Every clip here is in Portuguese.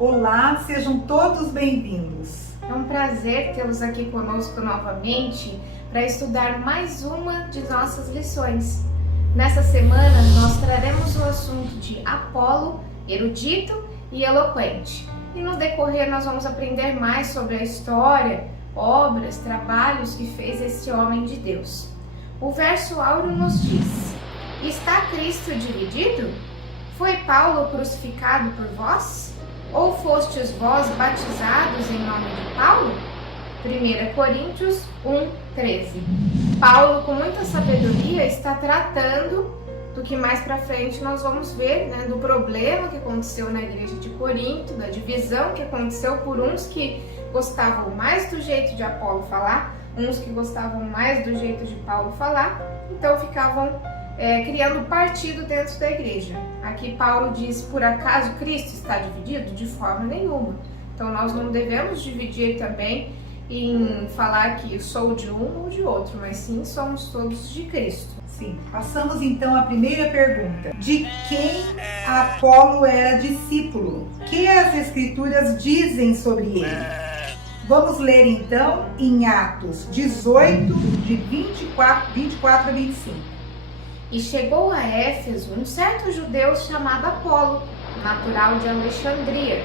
Olá, sejam todos bem-vindos. É um prazer tê-los aqui conosco novamente para estudar mais uma de nossas lições. Nessa semana, nós traremos o assunto de Apolo, erudito e eloquente. E no decorrer, nós vamos aprender mais sobre a história, obras, trabalhos que fez esse homem de Deus. O verso áureo nos diz: Está Cristo dividido? Foi Paulo crucificado por vós? Ou fostes vós batizados em nome de Paulo? 1 Coríntios 1:13. Paulo, com muita sabedoria, está tratando do que mais para frente nós vamos ver, do problema que aconteceu na igreja de Corinto, da divisão que aconteceu por uns que gostavam mais do jeito de Apolo falar, uns que gostavam mais do jeito de Paulo falar, então ficavam criando partido dentro da igreja. Aqui Paulo diz: por acaso Cristo está dividido? De forma nenhuma. Então nós não devemos dividir também em falar que sou de um ou de outro, mas sim somos todos de Cristo. Sim, passamos então à primeira pergunta. De quem Apolo era discípulo? O que as escrituras dizem sobre ele? Vamos ler então em Atos 18, de 24 a 25. E chegou a Éfeso um certo judeu chamado Apolo, natural de Alexandria,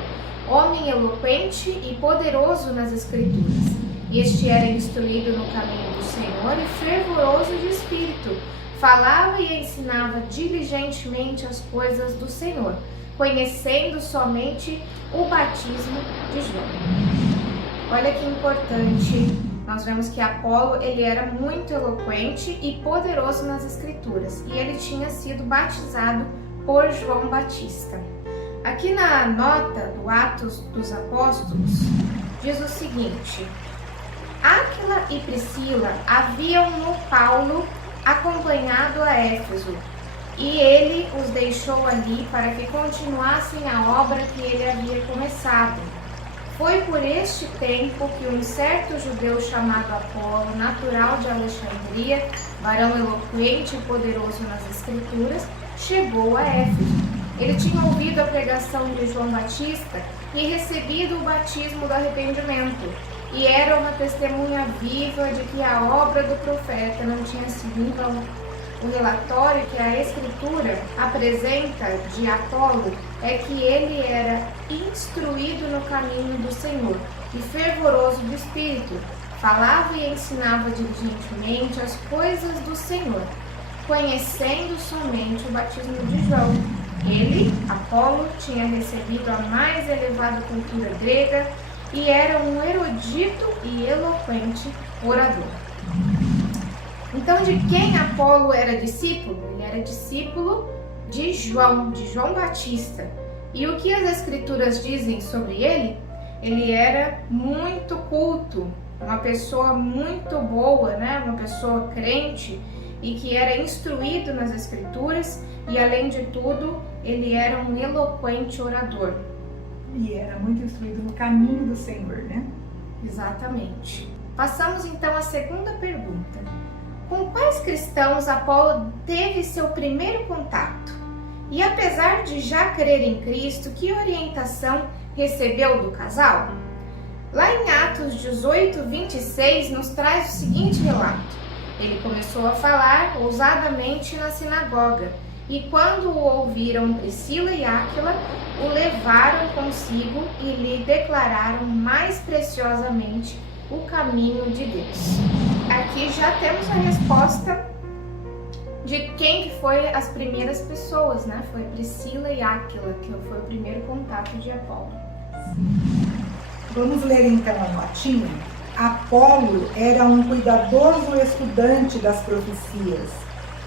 homem eloquente e poderoso nas escrituras. Este era instruído no caminho do Senhor e fervoroso de espírito, falava e ensinava diligentemente as coisas do Senhor, conhecendo somente o batismo de João. Olha que importante. Nós vemos que Apolo ele era muito eloquente e poderoso nas escrituras, e ele tinha sido batizado por João Batista. Aqui na nota do Atos dos Apóstolos diz o seguinte: Áquila e Priscila haviam no Paulo acompanhado a Éfeso, e ele os deixou ali para que continuassem a obra que ele havia começado. Foi por este tempo que um certo judeu chamado Apolo, natural de Alexandria, varão eloquente e poderoso nas escrituras, chegou a Éfeso. Ele tinha ouvido a pregação de João Batista e recebido o batismo do arrependimento, e era uma testemunha viva de que a obra do profeta não tinha sido em vão. O relatório que a Escritura apresenta de Apolo é que ele era instruído no caminho do Senhor e fervoroso de espírito, falava e ensinava diligentemente as coisas do Senhor, conhecendo somente o batismo de João. Ele, Apolo, tinha recebido a mais elevada cultura grega e era um erudito e eloquente orador. Então, de quem Apolo era discípulo? Ele era discípulo de João Batista. E o que as escrituras dizem sobre ele? Ele era muito culto, uma pessoa muito boa, uma pessoa crente e que era instruído nas escrituras e, além de tudo, ele era um eloquente orador. E era muito instruído no caminho do Senhor, Exatamente. Passamos então à segunda pergunta. Com quais cristãos Apolo teve seu primeiro contato? E apesar de já crer em Cristo, que orientação recebeu do casal? Lá em Atos 18, 26, nos traz o seguinte relato. Ele começou a falar ousadamente na sinagoga, e quando o ouviram Priscila e Áquila, o levaram consigo e lhe declararam mais preciosamente o caminho de Deus. aqui já temos a resposta de quem que foi as primeiras pessoas, né? Foi Priscila e Áquila, que foi o primeiro contato de Apolo. Vamos ler então a notinha. Apolo era um cuidadoso estudante das profecias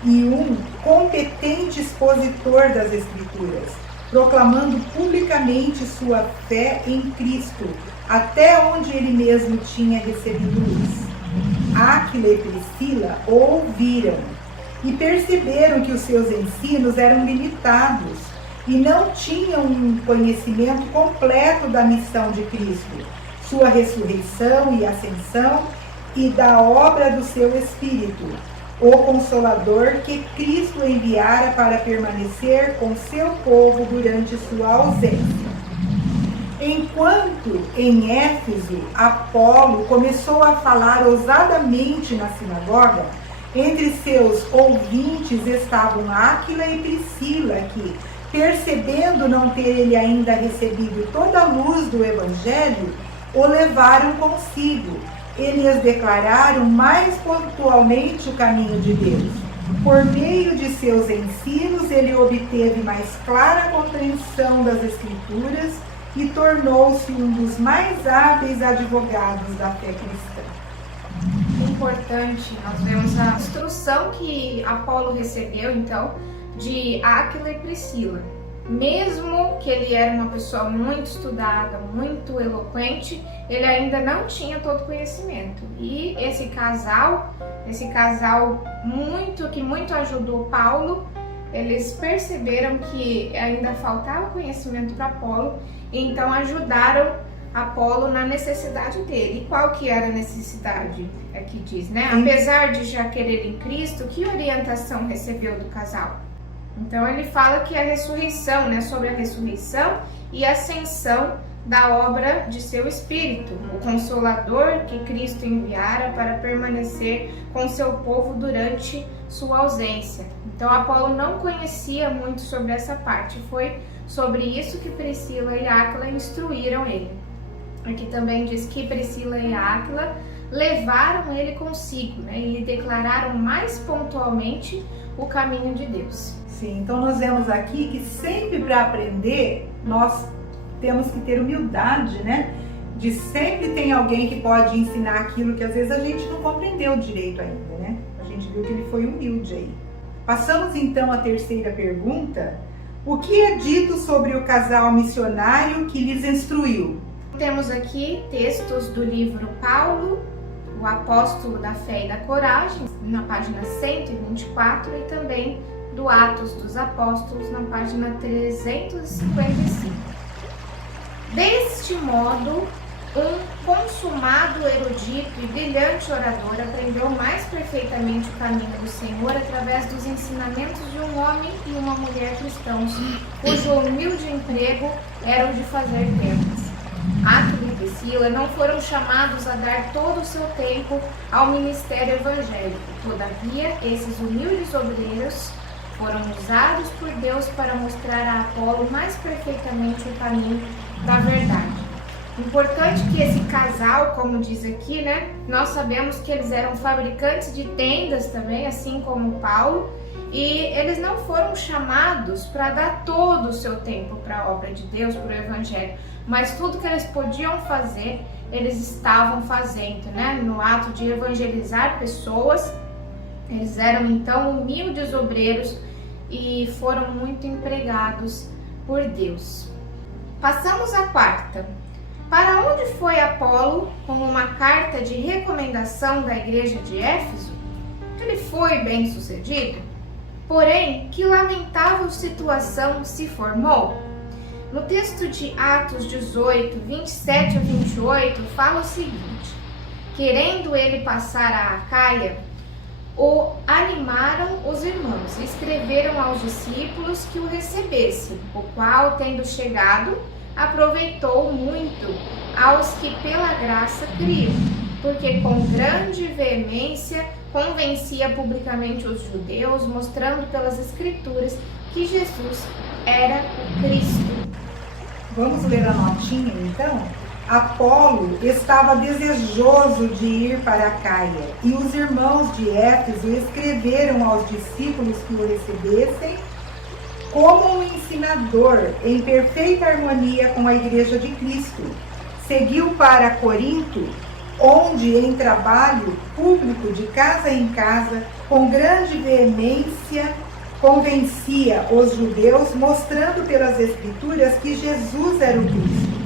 e um competente expositor das Escrituras, proclamando publicamente sua fé em Cristo, até onde ele mesmo tinha recebido luz. Áquila e Priscila o ouviram e perceberam que os seus ensinos eram limitados e não tinham um conhecimento completo da missão de Cristo, sua ressurreição e ascensão e da obra do seu Espírito, o Consolador que Cristo enviara para permanecer com seu povo durante sua ausência. Enquanto em Éfeso, Apolo começou a falar ousadamente na sinagoga, entre seus ouvintes estavam Áquila e Priscila, que, percebendo não ter ele ainda recebido toda a luz do Evangelho, o levaram consigo. Eles declararam mais pontualmente o caminho de Deus. Por meio de seus ensinos, ele obteve mais clara compreensão das Escrituras e tornou-se um dos mais hábeis advogados da fé cristã. Importante, nós vemos a instrução que Apolo recebeu, então, de Áquila e Priscila. Mesmo que ele era uma pessoa muito estudada, muito eloquente, ele ainda não tinha todo o conhecimento. E esse casal que muito ajudou Paulo, eles perceberam que ainda faltava conhecimento para Apolo, e então ajudaram Apolo na necessidade dele. E qual que era a necessidade? Aqui diz, né? Apesar de já querer em Cristo, que orientação recebeu do casal? Então ele fala que a ressurreição, né, sobre a ressurreição e ascensão da obra de seu Espírito, o Consolador que Cristo enviara para permanecer com seu povo durante sua ausência. Então Apolo não conhecia muito sobre essa parte, foi sobre isso que Priscila e Áquila instruíram ele. Aqui também diz que Priscila e Áquila levaram ele consigo, né, e lhe declararam mais pontualmente o caminho de Deus. Sim, então nós vemos aqui que sempre para aprender, nós temos que ter humildade, né? De sempre tem alguém que pode ensinar aquilo que às vezes a gente não compreendeu direito ainda, né? A gente viu que ele foi humilde aí. Passamos então à terceira pergunta. O que é dito sobre o casal missionário que lhes instruiu? Temos aqui textos do livro Paulo, o apóstolo da fé e da coragem, na página 124, e também do Atos dos Apóstolos, na página 355. Deste modo, um consumado erudito e brilhante orador aprendeu mais perfeitamente o caminho do Senhor através dos ensinamentos de um homem e uma mulher cristãos, cujo humilde emprego era o de fazer tendas. Áquila e Priscila não foram chamados a dar todo o seu tempo ao ministério evangélico. Todavia, esses humildes obreiros foram usados por Deus para mostrar a Apolo mais perfeitamente o caminho da verdade. Importante que esse casal, como diz aqui, né? Nós sabemos que eles eram fabricantes de tendas também, assim como Paulo, e eles não foram chamados para dar todo o seu tempo para a obra de Deus, para o Evangelho, mas tudo que eles podiam fazer, eles estavam fazendo, né? No ato de evangelizar pessoas, eles eram então humildes obreiros e foram muito empregados por Deus. Passamos à quarta. Para onde foi Apolo com uma carta de recomendação da igreja de Éfeso? Ele foi bem sucedido? Porém, que lamentável situação se formou? No texto de Atos 18, 27 a 28, fala o seguinte: querendo ele passar a Acaia, o animaram os irmãos e escreveram aos discípulos que o recebessem, o qual, tendo chegado, aproveitou muito aos que pela graça criam, porque com grande veemência convencia publicamente os judeus, mostrando pelas Escrituras que Jesus era o Cristo. Vamos ler a notinha então? Apolo estava desejoso de ir para Caia, e os irmãos de Éfeso escreveram aos discípulos que o recebessem como um ensinador em perfeita harmonia com a Igreja de Cristo. Seguiu para Corinto, onde em trabalho público de casa em casa, com grande veemência, convencia os judeus, mostrando pelas Escrituras que Jesus era o Cristo.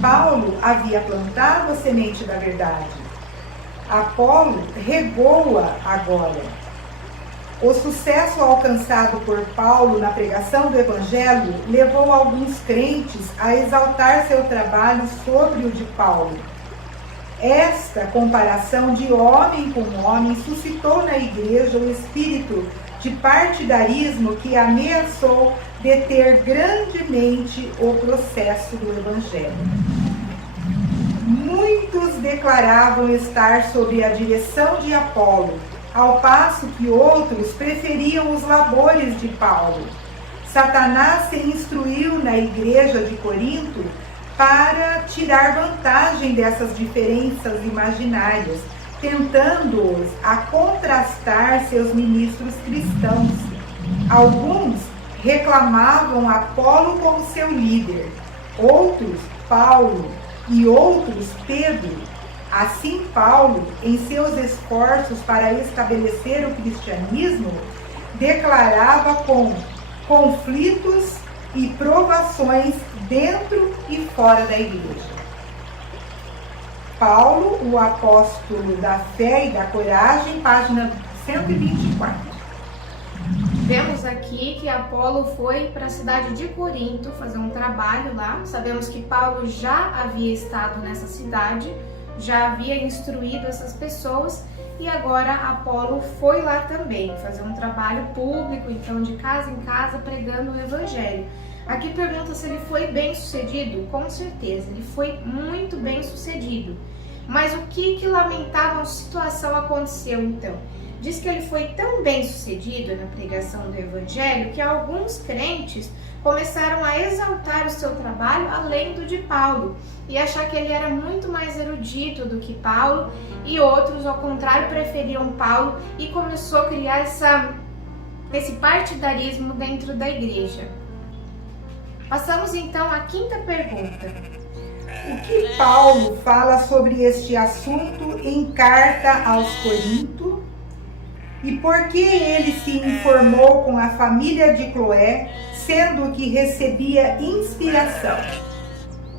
Paulo havia plantado a semente da verdade. Apolo regou-a agora. O sucesso alcançado por Paulo na pregação do Evangelho levou alguns crentes a exaltar seu trabalho sobre o de Paulo. Esta comparação de homem com homem suscitou na igreja o espírito de partidarismo que ameaçou deter grandemente o processo do Evangelho. Muitos declaravam estar sob a direção de Apolo, ao passo que outros preferiam os labores de Paulo. Satanás se instruiu na igreja de Corinto para tirar vantagem dessas diferenças imaginárias, tentando-os a contrastar seus ministros cristãos. Alguns reclamavam Apolo como seu líder, outros Paulo e outros Pedro. Assim, Paulo, em seus esforços para estabelecer o cristianismo, declarava com conflitos e provações dentro e fora da igreja. Paulo, o apóstolo da fé e da coragem, página 124. Vemos aqui que Apolo foi para a cidade de Corinto fazer um trabalho lá. Sabemos que Paulo já havia estado nessa cidade, já havia instruído essas pessoas, e agora Apolo foi lá também fazer um trabalho público, então de casa em casa, pregando o Evangelho. Aqui pergunta se ele foi bem sucedido. Com certeza, ele foi muito bem sucedido. Mas o que lamentável situação aconteceu então? Diz que ele foi tão bem sucedido na pregação do Evangelho que alguns crentes começaram a exaltar o seu trabalho além do de Paulo e achar que ele era muito mais erudito do que Paulo, e outros, ao contrário, preferiam Paulo, e começou a criar esse partidarismo dentro da igreja. Passamos então à quinta pergunta. O que Paulo fala sobre este assunto em carta aos Coríntios? E por que ele se informou com a família de Cloé, sendo que recebia inspiração?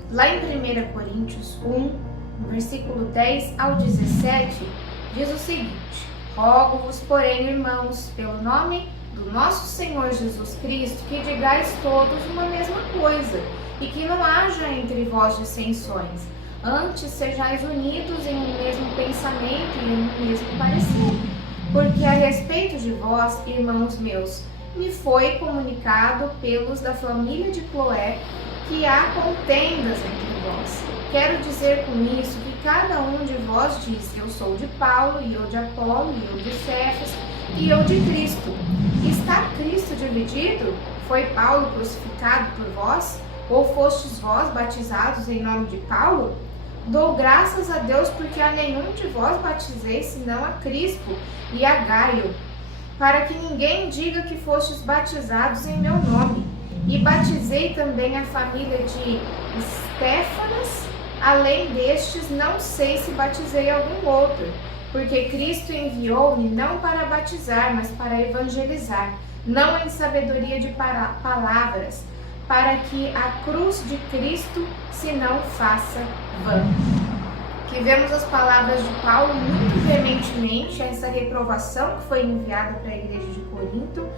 Lá em 1 Coríntios 1, versículo 10 ao 17, diz o seguinte: Rogo-vos, porém, irmãos, pelo nome do nosso Senhor Jesus Cristo, que digais todos uma mesma coisa, e que não haja entre vós dissensões. Antes sejais unidos em um mesmo pensamento e em um mesmo parecer. Porque a respeito de vós, irmãos meus, me foi comunicado pelos da família de Cloé que há contendas entre vós. Quero dizer com isso que cada um de vós diz: eu sou de Paulo, e eu de Apolo, e eu de Cefas, e eu de Cristo. Está Cristo dividido? Foi Paulo crucificado por vós? Ou fostes vós batizados em nome de Paulo? Dou graças a Deus porque a nenhum de vós batizei, senão a Crispo e a Gaio, para que ninguém diga que fostes batizados em meu nome. E batizei também a família de Estéfanas. Além destes, não sei se batizei algum outro, porque Cristo enviou-me não para batizar, mas para evangelizar, não em sabedoria de palavras, para que a cruz de Cristo se não faça vã. Que vemos as palavras de Paulo muito veementemente, essa reprovação que foi enviada para a igreja de Corinto,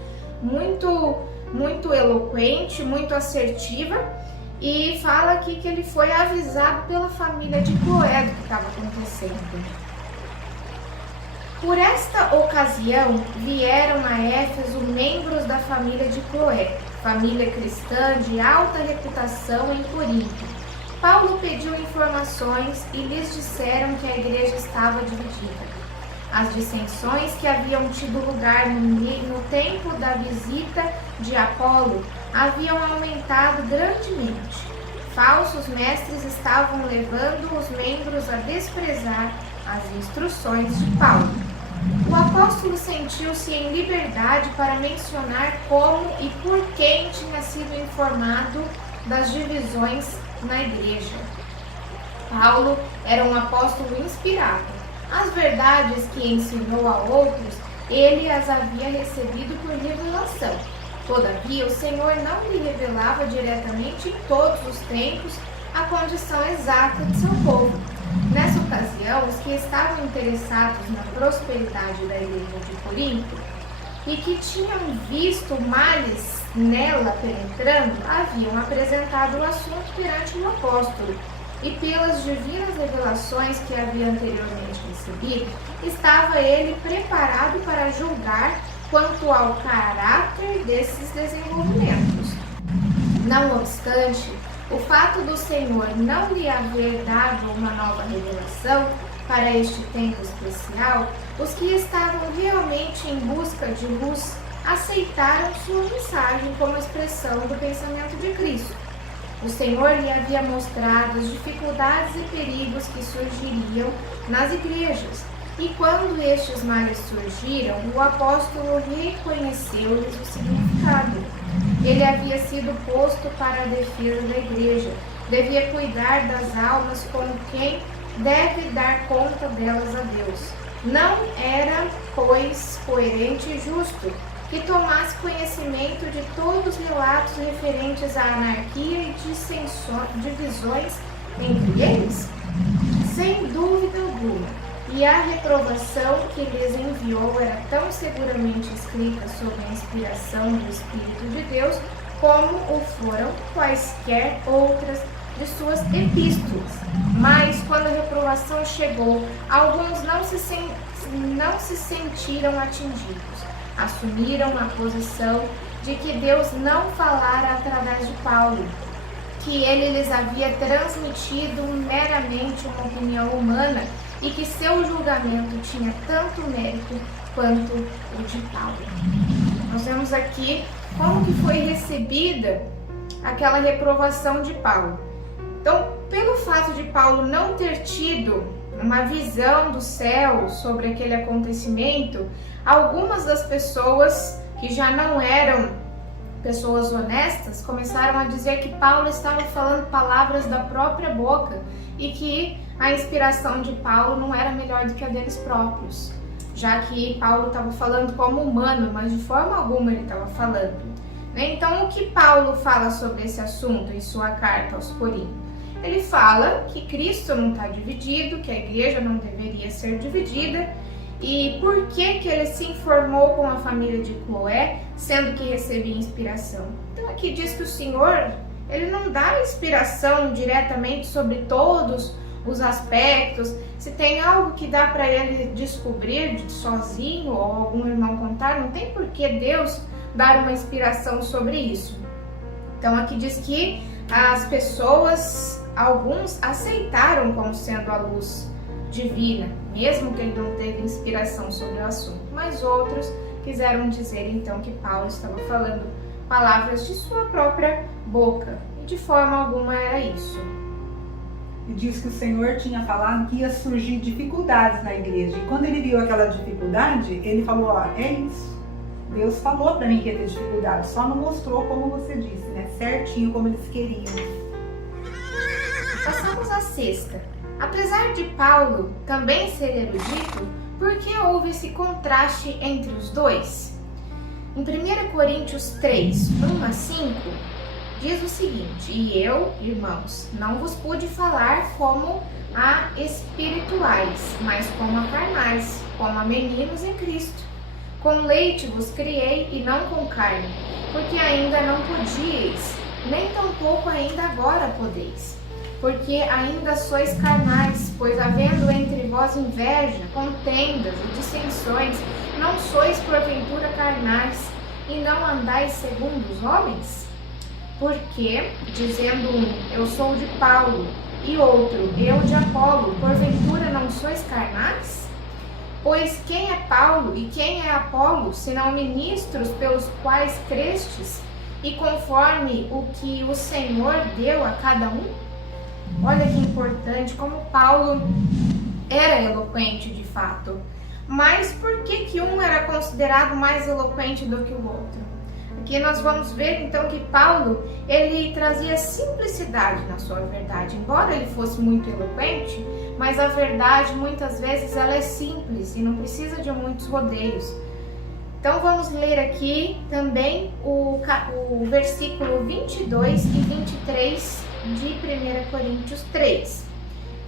muito eloquente, muito assertiva, e fala aqui que ele foi avisado pela família de Cloé do que estava acontecendo. Por esta ocasião vieram a Éfeso membros da família de Cloé, família cristã de alta reputação em Corinto. Paulo pediu informações e lhes disseram que a igreja estava dividida. As dissensões que haviam tido lugar no tempo da visita de Apolo haviam aumentado grandemente. falsos mestres estavam levando os membros a desprezar as instruções de Paulo. O apóstolo sentiu-se em liberdade para mencionar como e por quem tinha sido informado das divisões na igreja. Paulo era um apóstolo inspirado. As verdades que ensinou a outros, ele as havia recebido por revelação. Todavia, o Senhor não lhe revelava diretamente em todos os tempos a condição exata de seu povo. Nessa ocasião, os que estavam interessados na prosperidade da igreja de Corinto e que tinham visto males nela penetrando, haviam apresentado o assunto perante o apóstolo, e pelas divinas revelações que havia anteriormente recebido, estava ele preparado para julgar quanto ao caráter desses desenvolvimentos. Não obstante, o fato do Senhor não lhe haver dado uma nova revelação para este tempo especial, os que estavam realmente em busca de luz aceitaram sua mensagem como expressão do pensamento de Cristo. O Senhor lhe havia mostrado as dificuldades e perigos que surgiriam nas igrejas, e quando estes males surgiram, o apóstolo reconheceu-lhes o significado. Ele havia sido posto para a defesa da igreja, devia cuidar das almas como quem deve dar conta delas a Deus. Não era, pois, coerente e justo que tomasse conhecimento de todos os relatos referentes à anarquia e divisões entre eles? Sem dúvida alguma, e a reprovação que lhes enviou era tão seguramente escrita sob a inspiração do Espírito de Deus, como o foram quaisquer outras de suas epístolas. Mas, quando a reprovação chegou, alguns não se sentiram atingidos. Assumiram a posição de que Deus não falara através de Paulo, que ele lhes havia transmitido meramente uma opinião humana e que seu julgamento tinha tanto mérito quanto o de Paulo. Nós vemos aqui como que foi recebida aquela reprovação de Paulo. Então, pelo fato de Paulo não ter tido uma visão do céu sobre aquele acontecimento, algumas das pessoas que já não eram pessoas honestas começaram a dizer que Paulo estava falando palavras da própria boca e que a inspiração de Paulo não era melhor do que a deles próprios, já que Paulo estava falando como humano, mas de forma alguma ele estava falando. Então, o que Paulo fala sobre esse assunto em sua carta aos Coríntios? Ele fala que Cristo não está dividido, que a igreja não deveria ser dividida. E por que ele se informou com a família de Cloé, sendo que recebia inspiração? Então aqui diz que o Senhor, ele não dá inspiração diretamente sobre todos os aspectos. Se tem algo que dá para ele descobrir sozinho ou algum irmão contar, não tem por que Deus dar uma inspiração sobre isso. Então aqui diz que as pessoas, alguns aceitaram como sendo a luz divina, mesmo que ele não teve inspiração sobre o assunto, mas outros quiseram dizer então que Paulo estava falando palavras de sua própria boca, e de forma alguma era isso. E diz que o Senhor tinha falado que ia surgir dificuldades na igreja, e quando ele viu aquela dificuldade, ele falou, ó, é isso, Deus falou para mim que ia ter dificuldade, só não mostrou como você disse, né, certinho como eles queriam. Passamos à sexta. Apesar de Paulo também ser erudito, por que houve esse contraste entre os dois? Em 1 Coríntios 3, 1 a 5, diz o seguinte: E eu, irmãos, não vos pude falar como a espirituais, mas como a carnais, como a meninos em Cristo. Com leite vos criei e não com carne, porque ainda não podíeis, nem tampouco ainda agora podeis. Porque ainda sois carnais, pois havendo entre vós inveja, contendas e dissensões, não sois porventura carnais, e não andais segundo os homens? Porque, dizendo um, eu sou de Paulo, e outro, eu de Apolo, porventura não sois carnais? Pois quem é Paulo e quem é Apolo, senão ministros pelos quais crestes, e conforme o que o Senhor deu a cada um. Olha que importante, como Paulo era eloquente de fato. Mas por que um era considerado mais eloquente do que o outro? Aqui nós vamos ver então que Paulo, ele trazia simplicidade na sua verdade. Embora ele fosse muito eloquente, mas a verdade muitas vezes ela é simples e não precisa de muitos rodeios. Então vamos ler aqui também o versículo 22 e 23 de 1 Coríntios 3.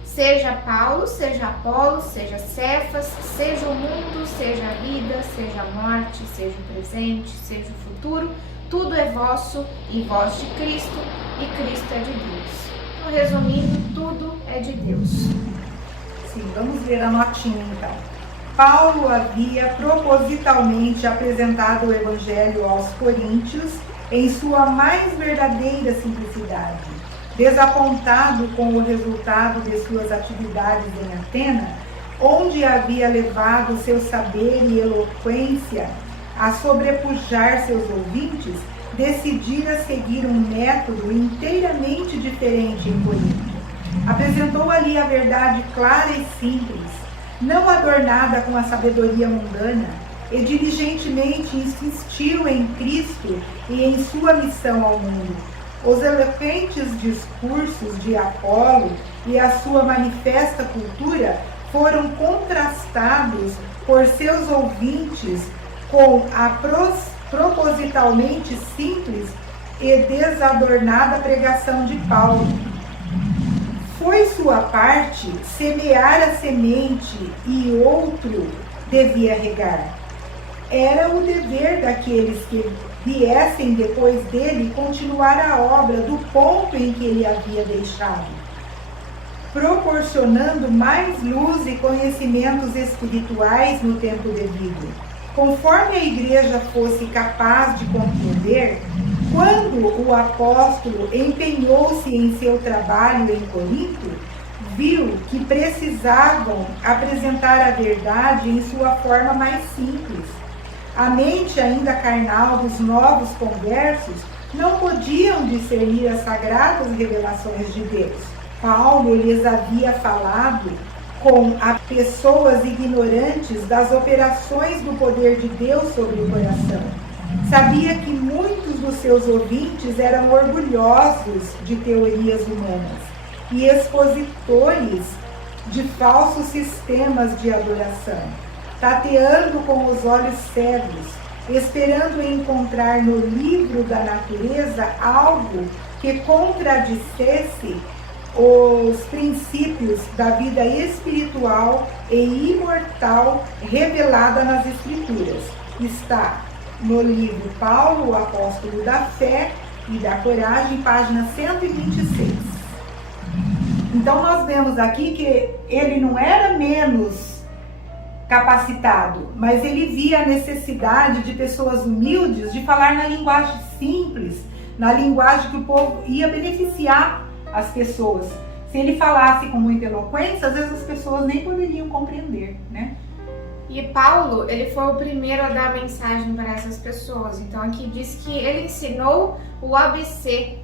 Seja Paulo, seja Apolo, seja Cefas, seja o mundo, seja a vida, seja a morte, seja o presente, seja o futuro, tudo é vosso e vós de Cristo, e Cristo é de Deus. Então, resumindo, tudo é de Deus. Sim, vamos ver a notinha então. Paulo havia propositalmente apresentado o Evangelho aos coríntios em sua mais verdadeira simplicidade. Desapontado com o resultado de suas atividades em Atena, onde havia levado seu saber e eloquência a sobrepujar seus ouvintes, decidira seguir um método inteiramente diferente em Corinto. Apresentou ali a verdade clara e simples, não adornada com a sabedoria mundana, e diligentemente insistiu em Cristo e em sua missão ao mundo. Os eloquentes discursos de Apolo e a sua manifesta cultura foram contrastados por seus ouvintes com a propositalmente simples e desadornada pregação de Paulo. Foi sua parte semear a semente e outro devia regar. Era o dever daqueles que viessem depois dele continuar a obra do ponto em que ele havia deixado, proporcionando mais luz e conhecimentos espirituais no tempo devido. Conforme a igreja fosse capaz de compreender, quando o apóstolo empenhou-se em seu trabalho em Corinto, viu que precisavam apresentar a verdade em sua forma mais simples. A mente ainda carnal dos novos conversos não podiam discernir as sagradas revelações de Deus. Paulo lhes havia falado com as pessoas ignorantes das operações do poder de Deus sobre o coração. Sabia que muitos dos seus ouvintes eram orgulhosos de teorias humanas e expositores de falsos sistemas de adoração, tateando com os olhos cegos, esperando encontrar no livro da natureza algo que contradissesse os princípios da vida espiritual e imortal revelada nas Escrituras. Está no livro Paulo, o Apóstolo da Fé e da Coragem, página 126. Então nós vemos aqui que ele não era menos capacitado, mas ele via a necessidade de pessoas humildes de falar na linguagem simples, na linguagem que o povo ia beneficiar as pessoas. Se ele falasse com muita eloquência, às vezes as pessoas nem poderiam compreender, né? E Paulo, ele foi o primeiro a dar a mensagem para essas pessoas. Então aqui diz que ele ensinou o ABC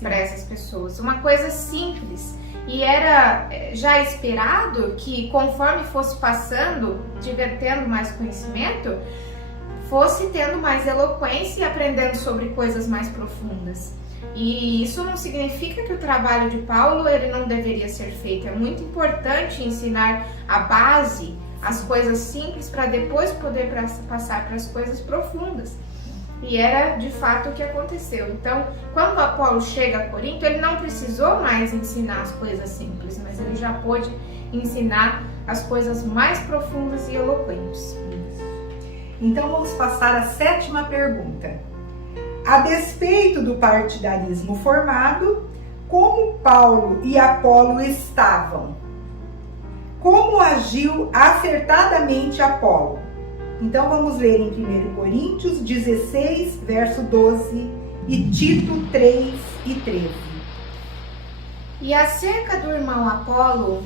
para essas pessoas, uma coisa simples. E era já esperado que conforme fosse passando, tendo mais conhecimento, fosse tendo mais eloquência e aprendendo sobre coisas mais profundas. E isso não significa que o trabalho de Paulo ele não deveria ser feito. É muito importante ensinar a base, as coisas simples, para depois poder passar para as coisas profundas. E era de fato o que aconteceu. Então, quando Apolo chega a Corinto, ele não precisou mais ensinar as coisas simples, mas ele já pôde ensinar as coisas mais profundas e eloquentes. Então vamos passar à 7ª pergunta. A despeito do partidarismo formado, como Paulo e Apolo estavam? Como agiu acertadamente Apolo? Então vamos ler em 1 Coríntios 16, verso 12 e Tito 3 e 13. E acerca do irmão Apolo,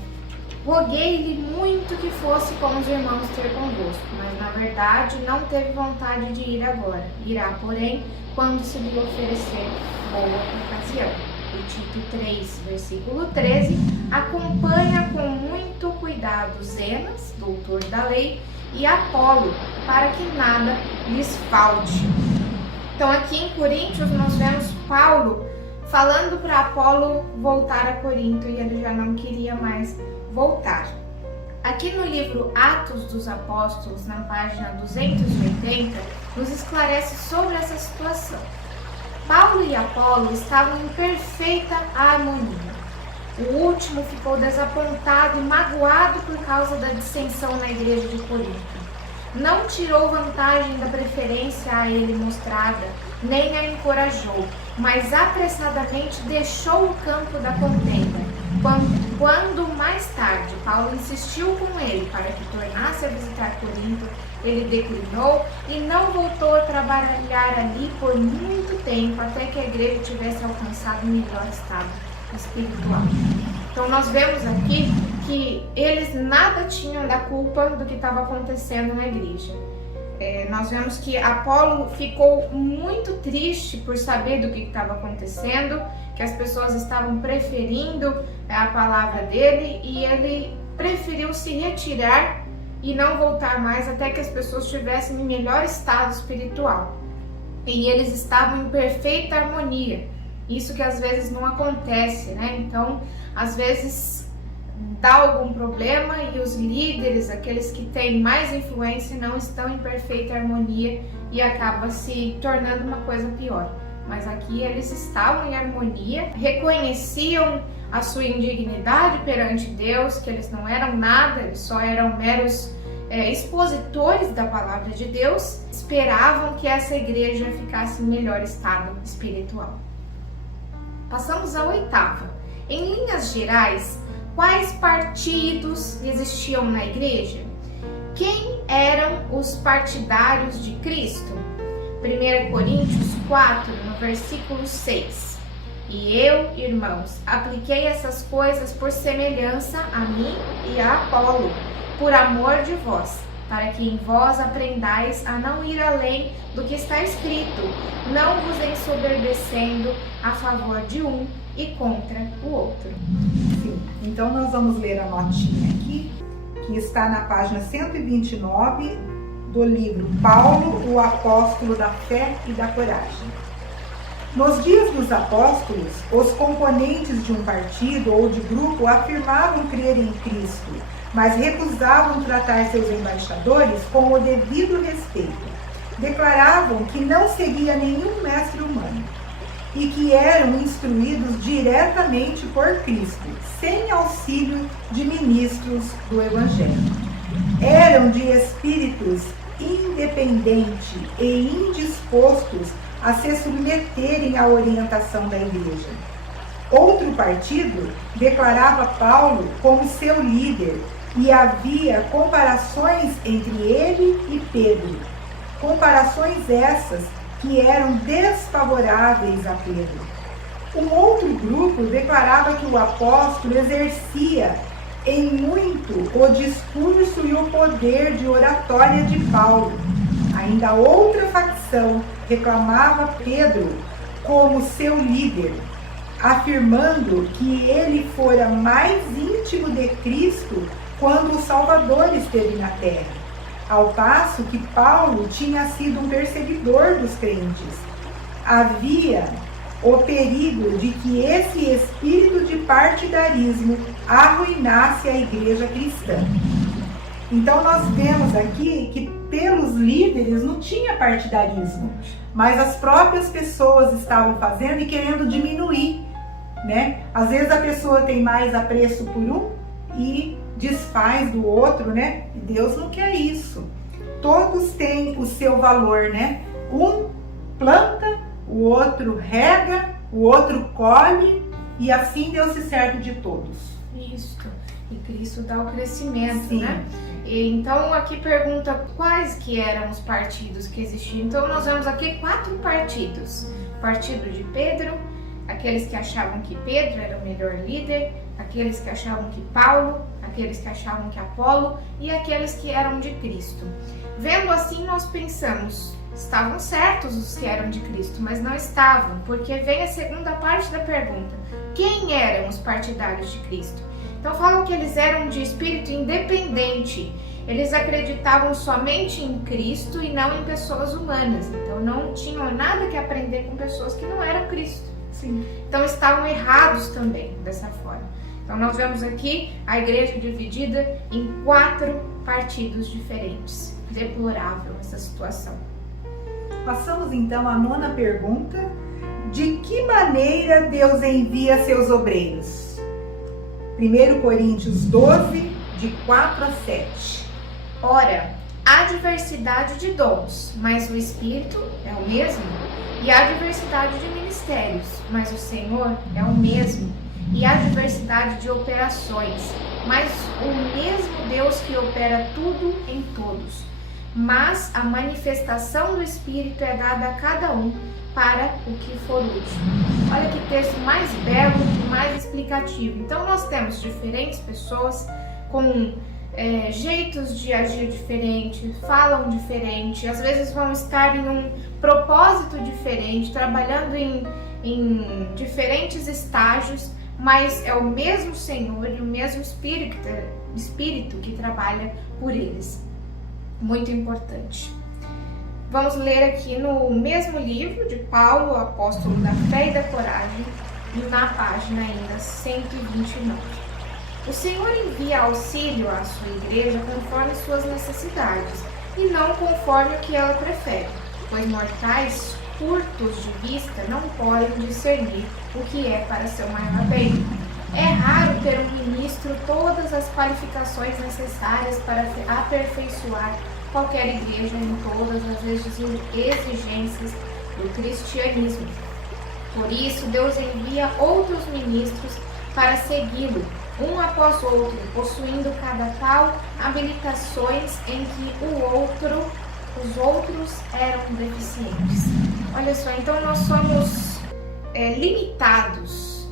roguei-lhe muito que fosse com os irmãos ter convosco, mas na verdade não teve vontade de ir agora. Irá, porém, quando se lhe oferecer boa ocasião. E Tito 3, versículo 13, acompanha com muito cuidado Zenas, doutor da lei, e Apolo, para que nada lhes falte. Então aqui em Coríntios nós vemos Paulo falando para Apolo voltar a Corinto e ele já não queria mais voltar. Aqui no livro Atos dos Apóstolos, na página 280, nos esclarece sobre essa situação. Paulo e Apolo estavam em perfeita harmonia. O último ficou desapontado e magoado por causa da dissensão na igreja de Corinto. Não tirou vantagem da preferência a ele mostrada, nem a encorajou, mas apressadamente deixou o campo da contenda. Quando mais tarde Paulo insistiu com ele para que tornasse a visitar Corinto, ele declinou e não voltou a trabalhar ali por muito tempo, até que a igreja tivesse alcançado um melhor estado espiritual. Então nós vemos aqui que eles nada tinham da culpa do que estava acontecendo na igreja. Nós vemos que Apolo ficou muito triste por saber do que estava acontecendo, que as pessoas estavam preferindo a palavra dele, e ele preferiu se retirar e não voltar mais até que as pessoas estivessem em melhor estado espiritual. E eles estavam em perfeita harmonia. Isso que às vezes não acontece, né? Então, às vezes dá algum problema e os líderes, aqueles que têm mais influência, não estão em perfeita harmonia e acaba se tornando uma coisa pior. Mas aqui eles estavam em harmonia, reconheciam a sua indignidade perante Deus, que eles não eram nada, eles só eram meros expositores da palavra de Deus, esperavam que essa igreja ficasse em melhor estado espiritual. Passamos à oitava. Em linhas gerais, quais partidos existiam na igreja? Quem eram os partidários de Cristo? 1 Coríntios 4, no versículo 6. E eu, irmãos, apliquei essas coisas por semelhança a mim e a Apolo, por amor de vós, para que em vós aprendais a não ir além do que está escrito, não vos ensoberbecendo a favor de um e contra o outro. Sim, então nós vamos ler a notinha aqui, que está na página 129 do livro Paulo, o apóstolo da fé e da coragem. Nos dias dos apóstolos, os componentes de um partido ou de grupo afirmavam crer em Cristo, mas recusavam tratar seus embaixadores com o devido respeito. Declaravam que não seguia nenhum mestre humano e que eram instruídos diretamente por Cristo, sem auxílio de ministros do Evangelho. Eram de espíritos independentes e indispostos a se submeterem à orientação da igreja. Outro partido declarava Paulo como seu líder e havia comparações entre ele e Pedro. Comparações essas que eram desfavoráveis a Pedro. Um outro grupo declarava que o apóstolo exercia em muito o discurso e o poder de oratória de Paulo. Ainda outra facção reclamava Pedro como seu líder, afirmando que ele fora mais íntimo de Cristo quando o Salvador esteve na terra, ao passo que Paulo tinha sido um perseguidor dos crentes. Havia o perigo de que esse espírito de partidarismo arruinasse a igreja cristã. Então nós vemos aqui que pelos líderes não tinha partidarismo, mas as próprias pessoas estavam fazendo e querendo diminuir, né? Às vezes a pessoa tem mais apreço por um e desfaz do outro, né? E Deus não quer isso. Todos têm o seu valor, né? Um planta, o outro rega, o outro colhe, e assim Deus se serve de todos. Isso. E Cristo dá o crescimento, Sim. né? E então aqui pergunta quais que eram os partidos que existiam. Então nós vemos aqui 4 partidos. O partido de Pedro, aqueles que achavam que Pedro era o melhor líder, aqueles que achavam que Paulo aqueles que achavam que Apolo e aqueles que eram de Cristo. Vendo assim, nós pensamos, estavam certos os que eram de Cristo, mas não estavam, porque vem a segunda parte da pergunta: quem eram os partidários de Cristo? Então falam que eles eram de espírito independente, eles acreditavam somente em Cristo e não em pessoas humanas, então não tinham nada que aprender com pessoas que não eram Cristo. Sim. Então estavam errados também dessa forma. Então nós vemos aqui a igreja dividida em 4 partidos diferentes. Deplorável essa situação. Passamos então à 9ª pergunta: de que maneira Deus envia seus obreiros? 1 Coríntios 12, de 4 a 7. Ora, há diversidade de dons, mas o Espírito é o mesmo. E há diversidade de ministérios, mas o Senhor é o mesmo. E há diversidade de operações, mas o mesmo Deus que opera tudo em todos. Mas a manifestação do Espírito é dada a cada um para o que for útil. Olha que texto mais belo e mais explicativo. Então nós temos diferentes pessoas com jeitos de agir diferente, falam diferente, às vezes vão estar em um propósito diferente, trabalhando em diferentes estágios, mas é o mesmo Senhor e o mesmo Espírito que trabalha por eles. Muito importante. Vamos ler aqui no mesmo livro de Paulo, o apóstolo da fé e da coragem, na página ainda 129. O Senhor envia auxílio à sua igreja conforme suas necessidades e não conforme o que ela prefere, pois mortais curtos de vista não podem discernir o que é para seu maior bem. É raro ter um ministro todas as qualificações necessárias para aperfeiçoar qualquer igreja em todas as exigências do cristianismo. Por isso, Deus envia outros ministros para segui-lo, um após outro, possuindo cada tal habilitações em que os outros eram deficientes. Olha só, então nós somos limitados.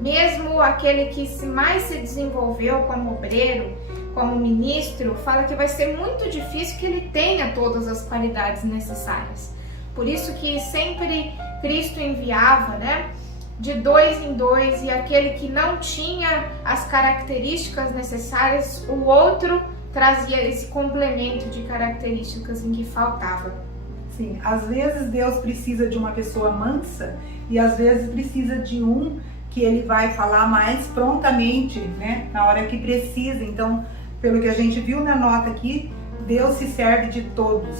Mesmo aquele que mais se desenvolveu como obreiro, como ministro, fala que vai ser muito difícil que ele tenha todas as qualidades necessárias. Por isso que sempre Cristo enviava, de 2 em 2, e aquele que não tinha as características necessárias, o outro trazia esse complemento de características em que faltava. Sim, às vezes Deus precisa de uma pessoa mansa e às vezes precisa de um que ele vai falar mais prontamente, na hora que precisa. Então, pelo que a gente viu na nota aqui, Deus se serve de todos.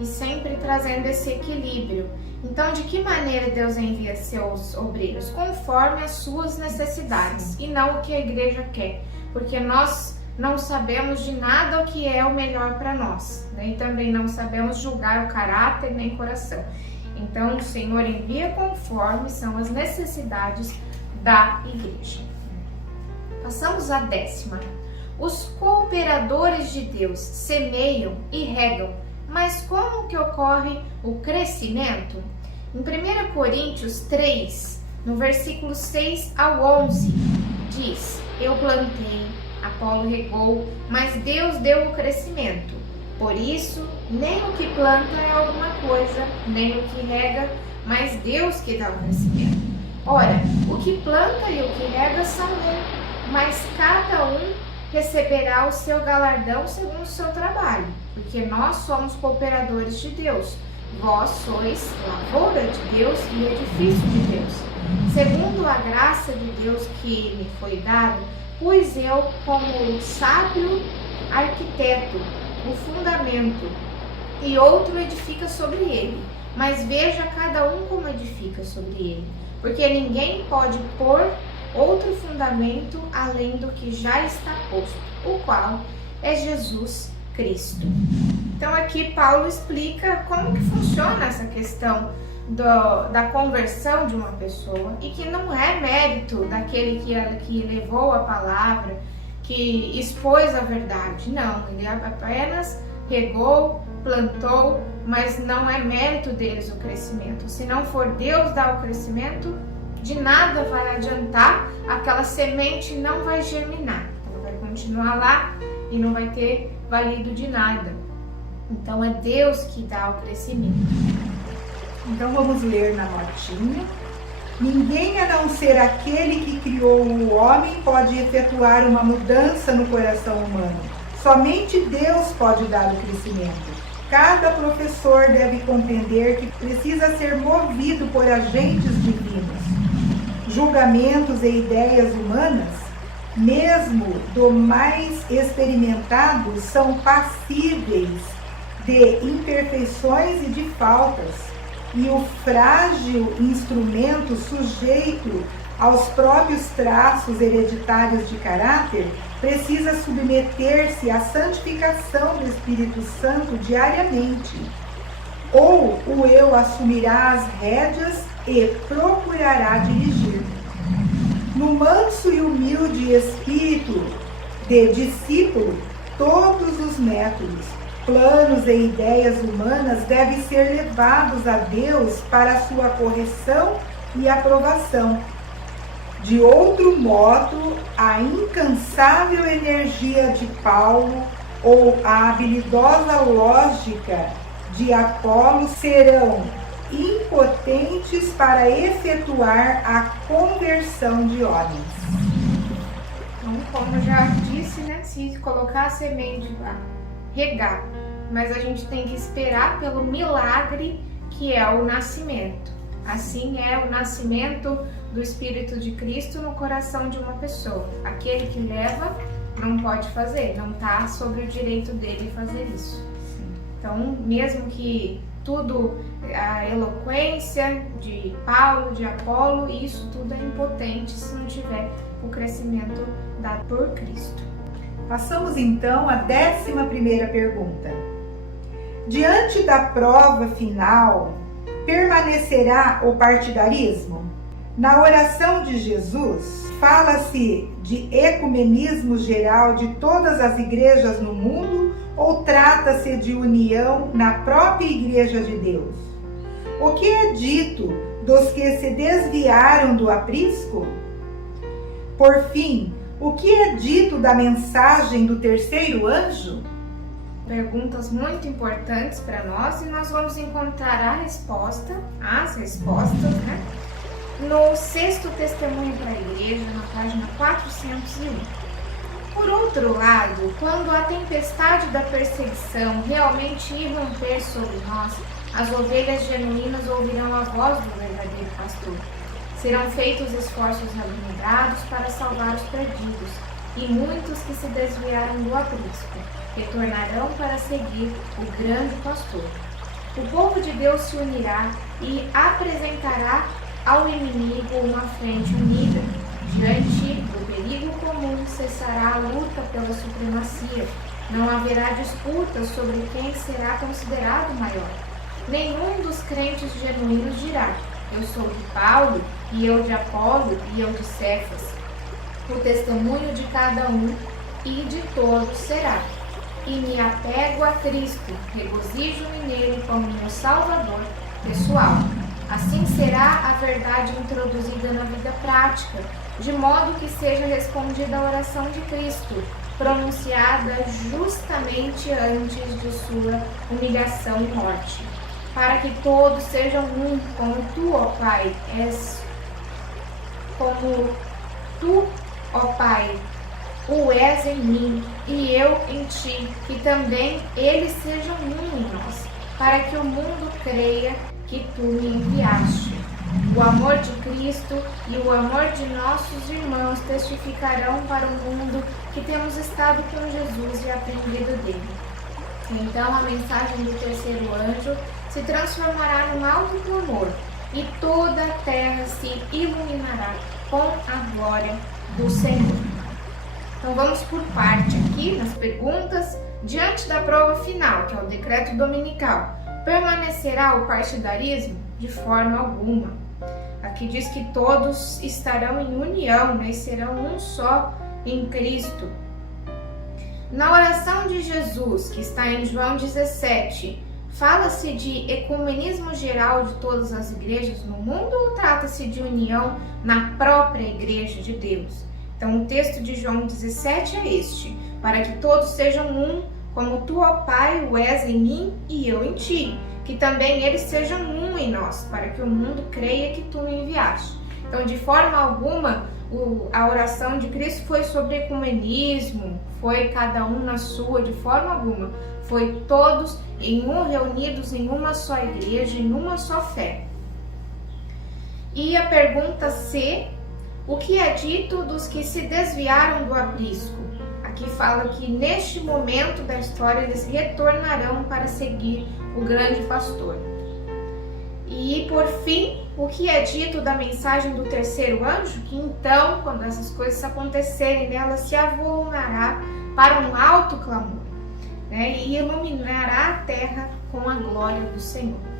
E sempre trazendo esse equilíbrio. Então, de que maneira Deus envia seus obreiros? Conforme as suas necessidades e não o que a igreja quer. Porque nós não sabemos de nada o que é o melhor para nós. E também não sabemos julgar o caráter nem o coração. Então, o Senhor envia conforme são as necessidades da igreja. Passamos à 10ª. Os cooperadores de Deus semeiam e regam, mas como que ocorre o crescimento? Em 1 Coríntios 3, no versículo 6 ao 11, diz: eu plantei, Apolo regou, mas Deus deu o crescimento. Por isso, nem o que planta é alguma coisa, nem o que rega, mas Deus que dá o crescimento. Ora, o que planta e o que rega são um, mas cada um receberá o seu galardão segundo o seu trabalho, porque nós somos cooperadores de Deus. Vós sois lavoura de Deus e edifício de Deus. Segundo a graça de Deus que me foi dada, pus eu como sábio arquiteto o fundamento, e outro edifica sobre ele. Mas veja cada um como edifica sobre ele, porque ninguém pode pôr outro fundamento além do que já está posto, o qual é Jesus Cristo. Então aqui Paulo explica como que funciona essa questão da conversão de uma pessoa, e que não é mérito daquele que levou a palavra, que expôs a verdade. Não, ele apenas regou, plantou, mas não é mérito deles o crescimento. Se não for Deus dar o crescimento, de nada vai adiantar, aquela semente não vai germinar, ela vai continuar lá e não vai ter valido de nada. Então é Deus que dá o crescimento. Então vamos ler na notinha. Ninguém a não ser aquele que criou o homem pode efetuar uma mudança no coração humano. Somente Deus pode dar o crescimento. Cada professor deve compreender que precisa ser movido por agentes divinos. Julgamentos e ideias humanas, mesmo do mais experimentado, são passíveis de imperfeições e de faltas, e o frágil instrumento sujeito aos próprios traços hereditários de caráter precisa submeter-se à santificação do Espírito Santo diariamente. Ou o eu assumirá as rédeas e procurará dirigir. No manso e humilde espírito de discípulo, todos os métodos, planos e ideias humanas devem ser levados a Deus para sua correção e aprovação. De outro modo, a incansável energia de Paulo ou a habilidosa lógica de Apolo serão impotentes para efetuar a conversão de homens. Então, como eu já disse, se colocar a semente lá, regar, mas a gente tem que esperar pelo milagre que é o nascimento. Assim é o nascimento do Espírito de Cristo no coração de uma pessoa. Aquele que leva não pode fazer, não está sobre o direito dele fazer isso. Então, mesmo que tudo, a eloquência de Paulo, de Apolo, isso tudo é impotente se não tiver o crescimento dado por Cristo. Passamos então à 11ª pergunta. Diante da prova final, permanecerá o partidarismo? Na oração de Jesus, fala-se de ecumenismo geral de todas as igrejas no mundo ou trata-se de união na própria Igreja de Deus? O que é dito dos que se desviaram do aprisco? Por fim, o que é dito da mensagem do terceiro anjo? Perguntas muito importantes para nós e nós vamos encontrar as respostas, no sexto testemunho para a igreja, na página 401. Por outro lado, quando a tempestade da perseguição realmente irromper sobre nós, as ovelhas genuínas ouvirão a voz do verdadeiro pastor. Serão feitos esforços abnegados para salvar os perdidos, e muitos que se desviaram do aprisco retornarão para seguir o grande pastor. O povo de Deus se unirá e apresentará ao inimigo uma frente unida. Diante do perigo comum cessará a luta pela supremacia. Não haverá disputa sobre quem será considerado maior. Nenhum dos crentes genuínos dirá: eu sou de Paulo, e eu de Apolo, e eu de Cefas. O testemunho de cada um e de todos será: e me apego a Cristo, regozijo-me nele como meu Salvador pessoal. Assim será a verdade introduzida na vida prática, de modo que seja respondida a oração de Cristo, pronunciada justamente antes de sua humilhação e morte, para que todos sejam um, como tu, ó Pai, o és em mim e eu em ti, que também eles sejam um em nós, para que o mundo creia que tu me enviaste. O amor de Cristo e o amor de nossos irmãos testificarão para o mundo que temos estado com Jesus e aprendido dele. Então a mensagem do terceiro anjo se transformará num alto clamor, e toda a terra se iluminará com a glória do Senhor. Então vamos por parte aqui nas perguntas. Diante da prova final, que é o decreto dominical, permanecerá o partidarismo? De forma alguma. Aqui diz que todos estarão em união, e serão um só em Cristo. Na oração de Jesus, que está em João 17, fala-se de ecumenismo geral de todas as igrejas no mundo ou trata-se de união na própria igreja de Deus? Então o texto de João 17 é este: para que todos sejam um, como tu, ó Pai, o és em mim e eu em ti, que também eles sejam um em nós, para que o mundo creia que tu me enviaste. Então, de forma alguma, a oração de Cristo foi sobre ecumenismo, foi cada um na sua, de forma alguma. Foi todos reunidos em uma só igreja, em uma só fé. E a pergunta C: o que é dito dos que se desviaram do aprisco? Aqui fala que neste momento da história eles retornarão para seguir o grande pastor. E por fim, o que é dito da mensagem do terceiro anjo? Que então, quando essas coisas acontecerem, ela se avolumará para um alto clamor, né? E iluminará a terra com a glória do Senhor.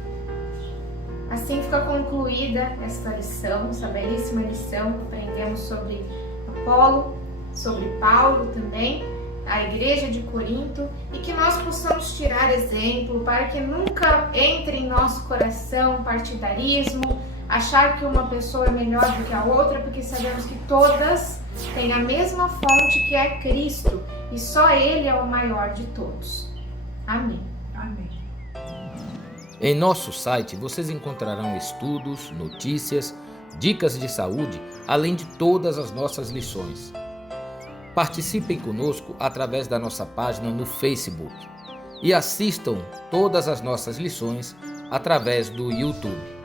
Assim fica concluída esta lição, essa belíssima lição que aprendemos sobre Apolo, sobre Paulo também, a igreja de Corinto, e que nós possamos tirar exemplo para que nunca entre em nosso coração partidarismo, achar que uma pessoa é melhor do que a outra, porque sabemos que todas têm a mesma fonte, que é Cristo, e só Ele é o maior de todos. Amém. Amém. Em nosso site vocês encontrarão estudos, notícias, dicas de saúde, além de todas as nossas lições. Participem conosco através da nossa página no Facebook e assistam todas as nossas lições através do YouTube.